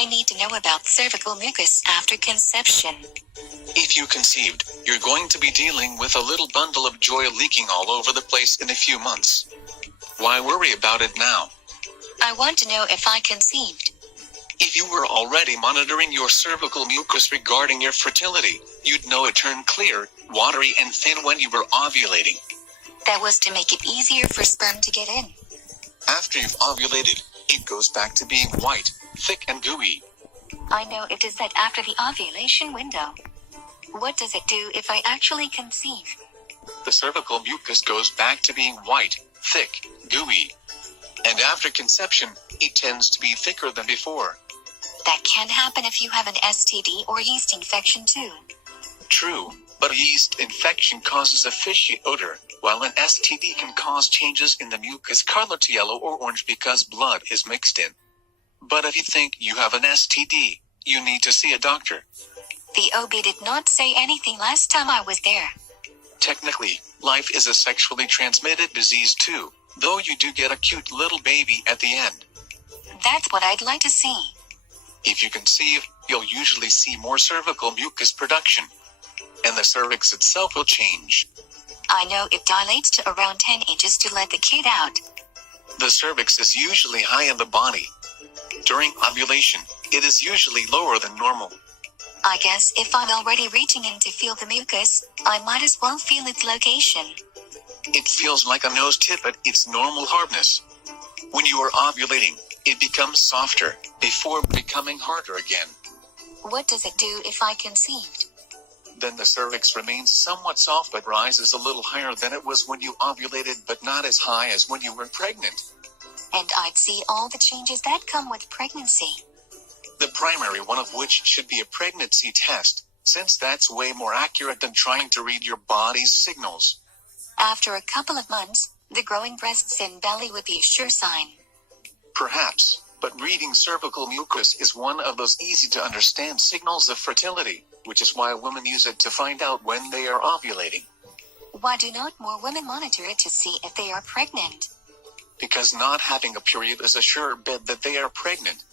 I need to know about cervical mucus after conception? If you conceived, you're going to be dealing with a little bundle of joy leaking all over the place in a few months. Why worry about it now? I want to know if I conceived. If you were already monitoring your cervical mucus regarding your fertility, you'd know it turned clear, watery and thin when you were ovulating. That was to make it easier for sperm to get in. After you've ovulated, it goes back to being white, thick and gooey. I know it does that after the ovulation window. What does it do if I actually conceive? The cervical mucus goes back to being white, thick, gooey. And after conception, it tends to be thicker than before. That can happen if you have an STD or yeast infection too. True, but a yeast infection causes a fishy odor, while an STD can cause changes in the mucus color to yellow or orange because blood is mixed in. But if you think you have an STD, you need to see a doctor. The OB did not say anything last time I was there. Technically, life is a sexually transmitted disease too, though you do get a cute little baby at the end. That's what I'd like to see. If you conceive, you'll usually see more cervical mucus production. And the cervix itself will change. I know it dilates to around 10 inches to let the kid out. The cervix is usually high in the body. During ovulation, it is usually lower than normal. I guess if I'm already reaching in to feel the mucus, I might as well feel its location. It feels like a nose tip at its normal hardness. When you are ovulating, it becomes softer, before becoming harder again. What does it do if I conceived? Then the cervix remains somewhat soft but rises a little higher than it was when you ovulated but not as high as when you were pregnant. And I'd see all the changes that come with pregnancy. The primary one of which should be a pregnancy test, since that's way more accurate than trying to read your body's signals. After a couple of months, the growing breasts and belly would be a sure sign. Perhaps, but reading cervical mucus is one of those easy-to-understand signals of fertility, which is why women use it to find out when they are ovulating. Why do not more women monitor it to see if they are pregnant? Because not having a period is a sure bet that they are pregnant.